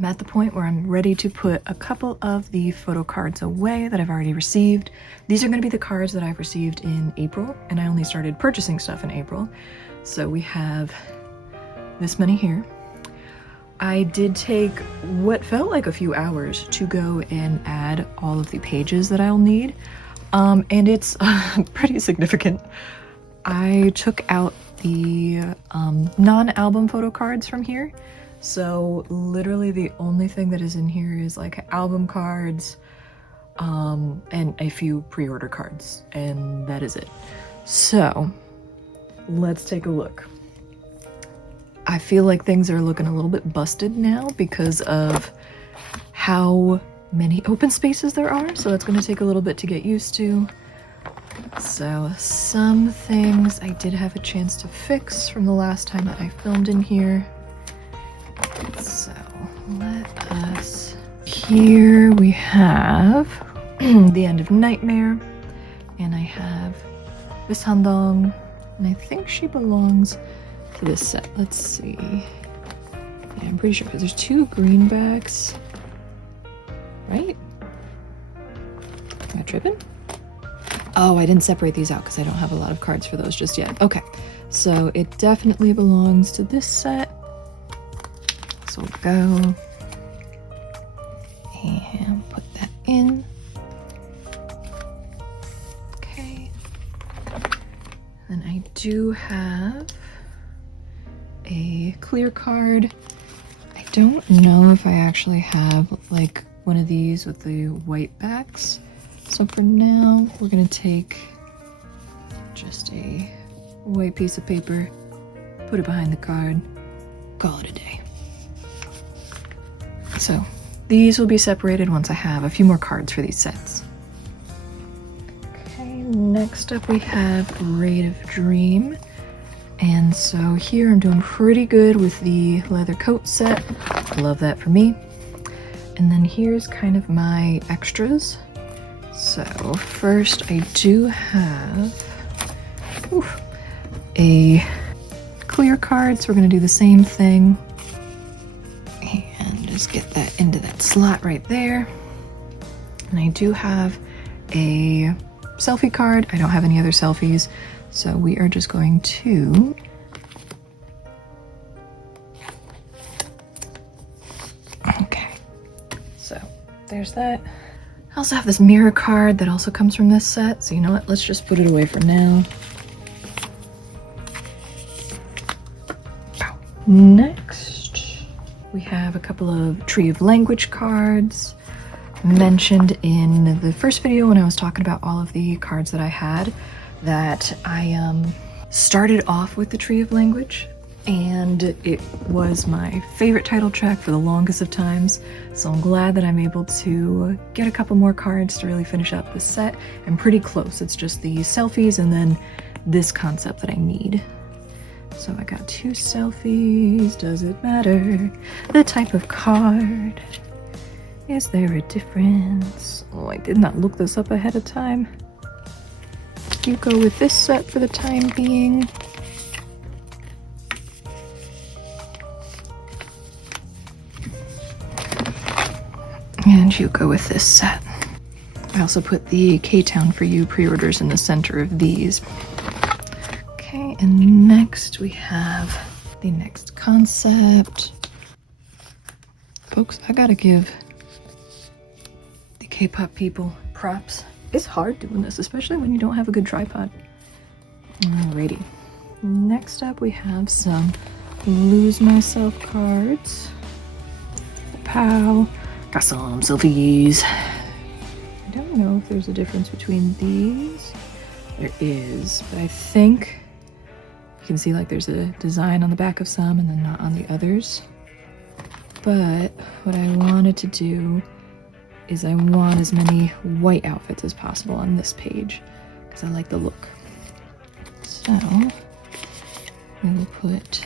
I'm at the point where I'm ready to put a couple of the photo cards away that I've already received. These are going to be the cards that I've received in April, and I only started purchasing stuff in April. So we have this many here. I did take what felt like a few hours to go and add all of the pages that I'll need, and it's pretty significant. I took out the non-album photo cards from here. So literally the only thing that is in here is like album cards and a few pre-order cards, and that is it. So let's take a look. I feel like things are looking a little bit busted now because of how many open spaces there are, so that's going to take a little bit to get used to. So some things I did have a chance to fix from the last time that I filmed in here. So let us, here we have the end of Nightmare, and I have this Handong, and I think she belongs to this set. Let's see. Yeah, I'm pretty sure because there's two greenbacks, right? Am I tripping? Oh, I didn't separate these out because I don't have a lot of cards for those just yet. Okay, so it definitely belongs to this set. So we'll go and put that in. Okay. Then I do have a clear card. I don't know if I actually have like one of these with the white backs. So for now, we're gonna take just a white piece of paper, put it behind the card, call it a day. So these will be separated once I have a few more cards for these sets. Okay, next up we have Raid of Dream. And so here I'm doing pretty good with the leather coat set. Love that for me. And then here's kind of my extras. So first I do have a clear card, so we're gonna do the same thing. And just get that into that slot right there. And I do have a selfie card. I don't have any other selfies, so we are just going to okay, so there's that. I also have this mirror card that also comes from this set, so you know what, let's just put it away for now. Next, we have a couple of Tree of Language cards mentioned in the first video when I was talking about all of the cards that I had, that I started off with the Tree of Language, and it was my favorite title track for the longest of times, so I'm glad that I'm able to get a couple more cards to really finish up the set. I'm pretty close. It's just the selfies and then this concept that I need. So I got two selfies. Does it matter the type of card? Is there a difference? Oh, I did not look this up ahead of time. You go with this set for the time being. And you go with this set. I also put the K-Town for You pre-orders in the center of these. Okay, and next we have the next concept. Folks, I gotta give the K-pop people props. It's hard doing this, especially when you don't have a good tripod. Alrighty. Next up we have some Lose Myself cards. Pow. Got some selfies. I don't know if there's a difference between these. There is, but I think you can see like there's a design on the back of some and then not on the others. But what I wanted to do is I want as many white outfits as possible on this page because I like the look. So we will put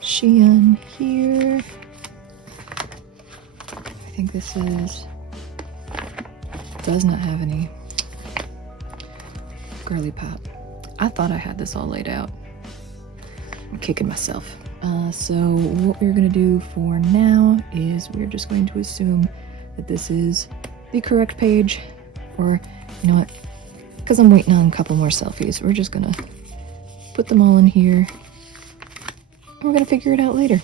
Sheehan here. I think this does not have any girly pop. I thought I had this all laid out. I'm kicking myself. So what we're gonna do for now is we're just going to assume that this is the correct page, or you know what, because I'm waiting on a couple more selfies, we're just gonna put them all in here and we're gonna figure it out later.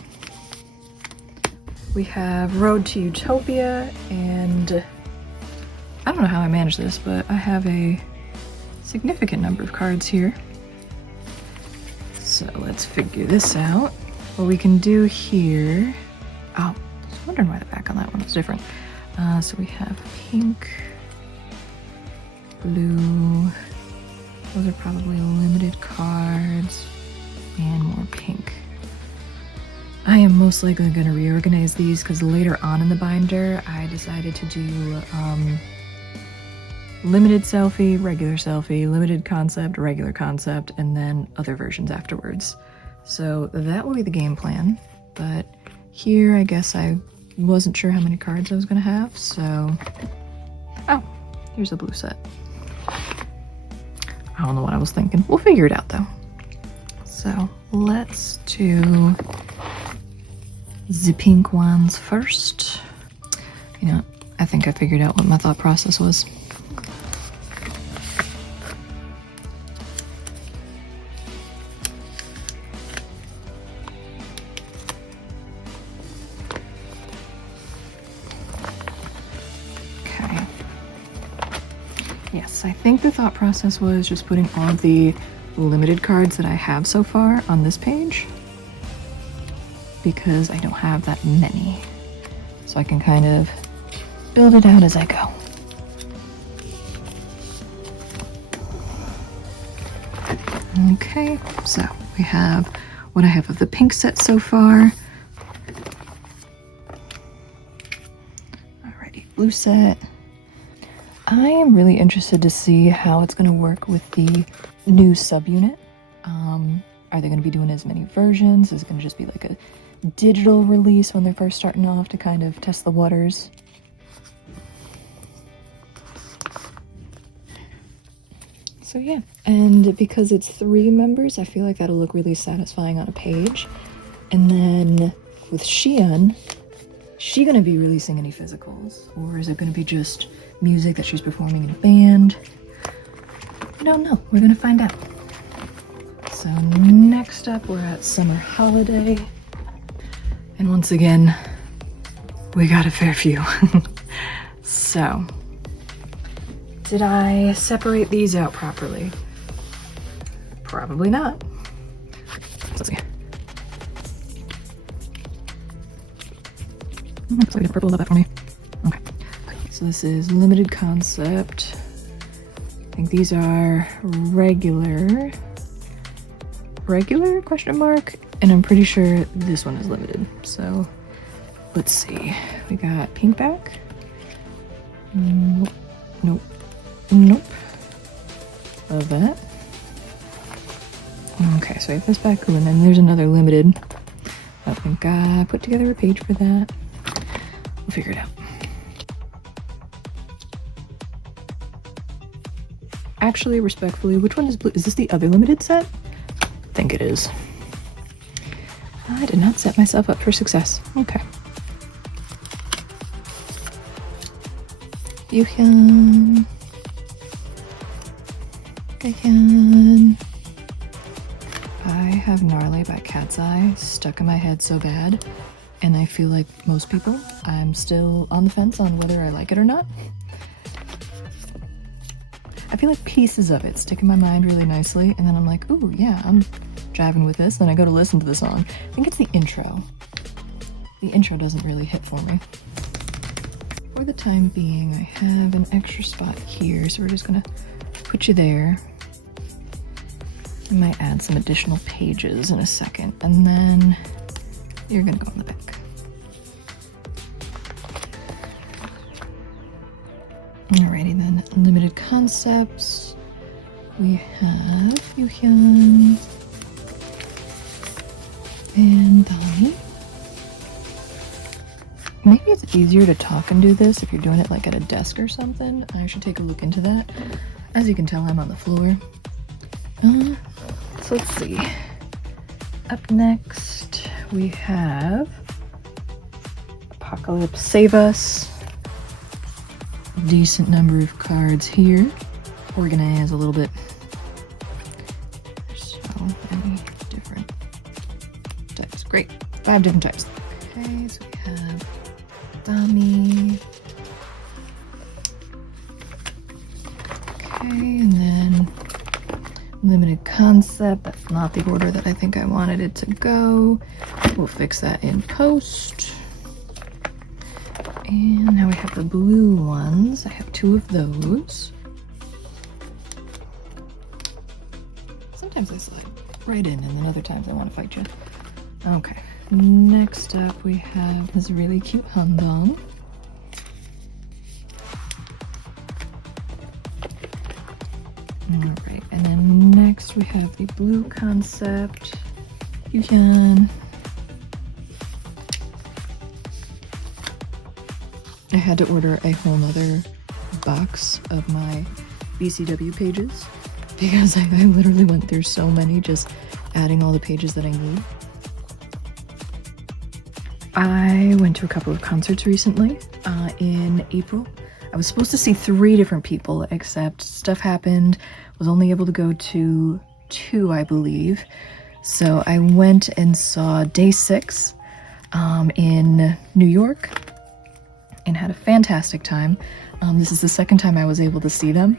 We have Road to Utopia, and I don't know how I managed this, but I have a significant number of cards here. So let's figure this out. What we can do here, oh, I was wondering why the back on that one was different. So we have pink, blue, those are probably limited cards, and more pink. I am most likely going to reorganize these because later on in the binder I decided to do limited selfie, limited concept, regular concept, and then other versions afterwards. So that will be the game plan, but here I guess I wasn't sure how many cards I was going to have, so... Oh, here's a blue set. I don't know what I was thinking. We'll figure it out though. So let's do the pink ones first. You know, I think I figured out what my thought process was. Okay. Yes, I think the thought process was just putting all of the limited cards that I have so far on this page, because I don't have that many. So I can kind of build it out as I go. Okay, so we have what I have of the pink set so far. Alrighty, blue set. I am really interested to see how it's going to work with the new subunit. Are they going to be doing as many versions? Is it going to just be like a digital release when they're first starting off to kind of test the waters? So yeah, and because it's 3 members, I feel like that'll look really satisfying on a page. And then with Xian, she gonna be releasing any physicals? Or is it gonna be just music that she's performing in a band? I don't know, we're gonna find out. So next up, we're at Summer Holiday. And once again, we got a fair few. So, did I separate these out properly? Probably not. Let's see. Looks like the purple love that for me. Okay. So this is limited concept. I think these are regular question mark, and I'm pretty sure this one is limited. So let's see. We got pink back. Nope. Love that. Okay, so I have this back, and then there's another limited. I think I put together a page for that. We'll figure it out. Actually, respectfully, which one is blue? Is this the other limited set? I think it is. I did not set myself up for success. Okay. You can... I have Gnarly by Cat's Eye stuck in my head so bad, and I feel like most people, I'm still on the fence on whether I like it or not. I feel like pieces of it stick in my mind really nicely, and then I'm like, ooh, yeah, I'm jiving with this. Then I go to listen to the song. I think it's the intro. The intro doesn't really hit for me. For the time being, I have an extra spot here, so we're just gonna put you there. I might add some additional pages in a second, and then you're gonna go in the back. Alrighty then, limited concepts. We have Yuhyun and Donnie. Maybe it's easier to talk and do this if you're doing it like at a desk or something. I should take a look into that. As you can tell, I'm on the floor. So let's see. Up next, we have Apocalypse Save Us. A decent number of cards here. Organized a little bit. There's so many different types. Great. 5 different types. Okay, so we have dummy. Okay, and then limited concept. That's not the order that I think I wanted it to go. We'll fix that in post. And now we have the blue ones. I have 2 of those. Sometimes I slide right in, and then other times I want to fight you. Okay, next up we have this really cute Hundong. Alright, and then next we have the blue concept. You can... I had to order a whole nother box of my BCW pages because I literally went through so many just adding all the pages that I need. I went to a couple of concerts recently in April. I was supposed to see 3 different people, except stuff happened. Was only able to go to 2, I believe. So I went and saw Day 6 in New York and had a fantastic time. This is the second time I was able to see them.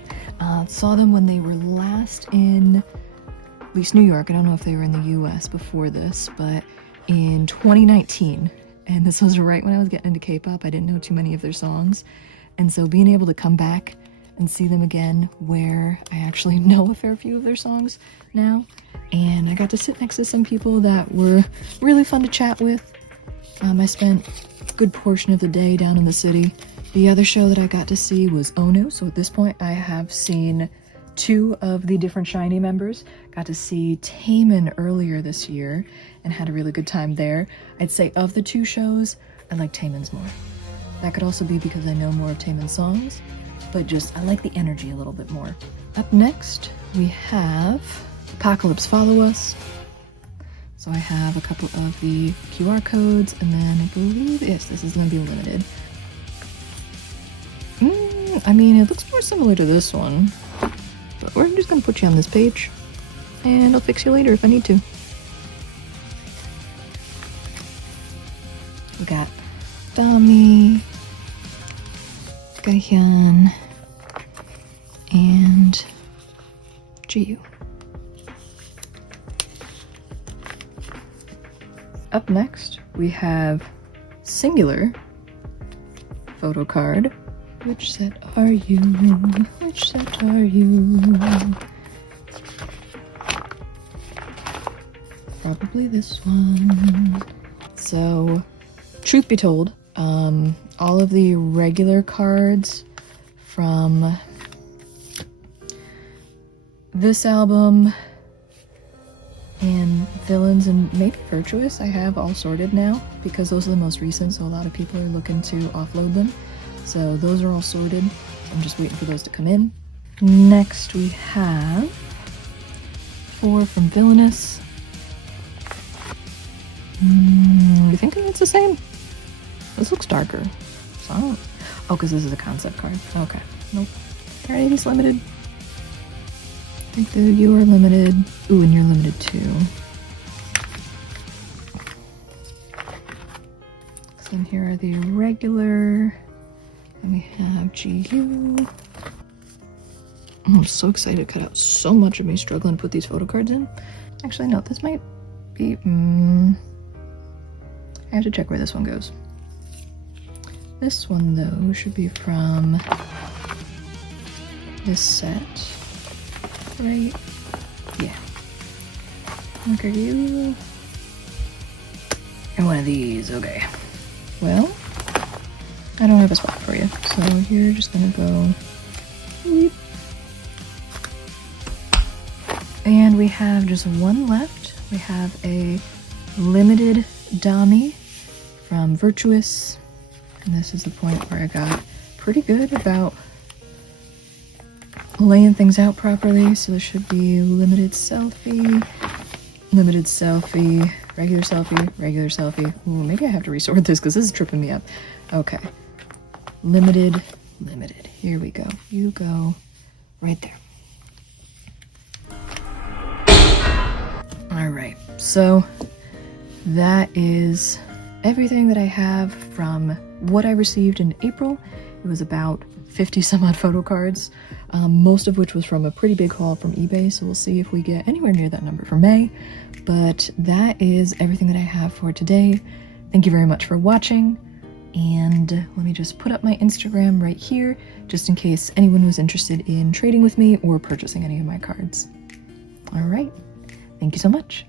Saw them when they were last in, at least New York. I don't know if they were in the US before this, but in 2019. And this was right when I was getting into K-pop. I didn't know too many of their songs. And so being able to come back and see them again where I actually know a fair few of their songs now. And I got to sit next to some people that were really fun to chat with. I spent a good portion of the day down in the city. The other show that I got to see was Onu. So at this point I have seen 2 of the different SHINee members. Got to see Taemin earlier this year and had a really good time there. I'd say of the 2 shows, I like Taemin's more. That could also be because I know more of Taemin's songs, but just I like the energy a little bit more. Up next, we have Apocalypse Follow Us. So I have a couple of the QR codes, and then I believe, yes, this is going to be limited. I mean, it looks more similar to this one, but we're just going to put you on this page, and I'll fix you later if I need to. We got Dami, Gahyun, and Jiyu. Up next, we have Singular photo card. Which set are you? Which set are you? Probably this one. So, truth be told, all of the regular cards from this album and Villains and maybe Virtuous I have all sorted now because those are the most recent, so a lot of people are looking to offload them. So those are all sorted. I'm just waiting for those to come in. Next we have 4 from Villainous. You thinking it's the same? This looks darker. So I don't... Oh, because this is a concept card. Okay. Nope. Alright, he's limited. I think that you are limited. Ooh, and you're limited too. So then here are the regular. And we have GU. Oh, I'm so excited to cut out so much of me struggling to put these photo cards in. Actually, no, this might be... I have to check where this one goes. This one, though, should be from this set. Right? Yeah. Look at you. And one of these. Okay. Well, I don't have a spot for you, so you're just gonna go. Beep. And we have just one left. We have a limited Dami from Virtuous. And this is the point where I got pretty good about laying things out properly. So this should be limited selfie. limited selfie, regular selfie, regular selfie. Ooh, maybe I have to resort this because this is tripping me up. Okay. Limited, limited. Here we go. You go right there. All right. So that is everything that I have from what I received in April. It was about 50 some odd photo cards, most of which was from a pretty big haul from eBay, so we'll see if we get anywhere near that number for May. But that is everything that I have for today. Thank you very much for watching, and let me just put up my Instagram right here, just in case anyone was interested in trading with me or purchasing any of my cards. All right, thank you so much.